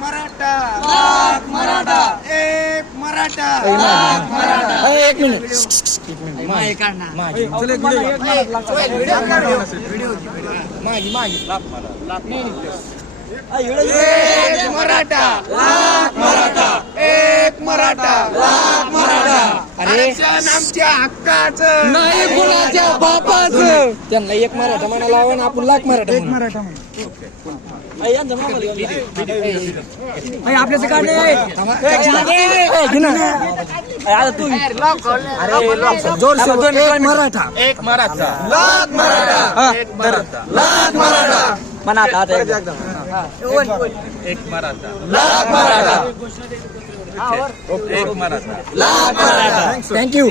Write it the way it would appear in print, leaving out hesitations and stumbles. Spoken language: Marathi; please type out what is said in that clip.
मराठा लाख मराठा एक मराठा लाख मराठा एक मिनिट एक मराठा लाख मराठा एक मराठा लाख मराठा अरे आमच्या हक्काचं नाही कुणाच्या बापाचं त्यांना एक मराठा म्हणा लावा ना आपण लाख मराठा एक मराठा आपल्याचं काढ जोर एक मराठा एक मराठा लाख मराठा एक मराठा लाख मराठा म्हणा एक मराठा लाख मराठा एक मराठा लाख मराठा थँक्यू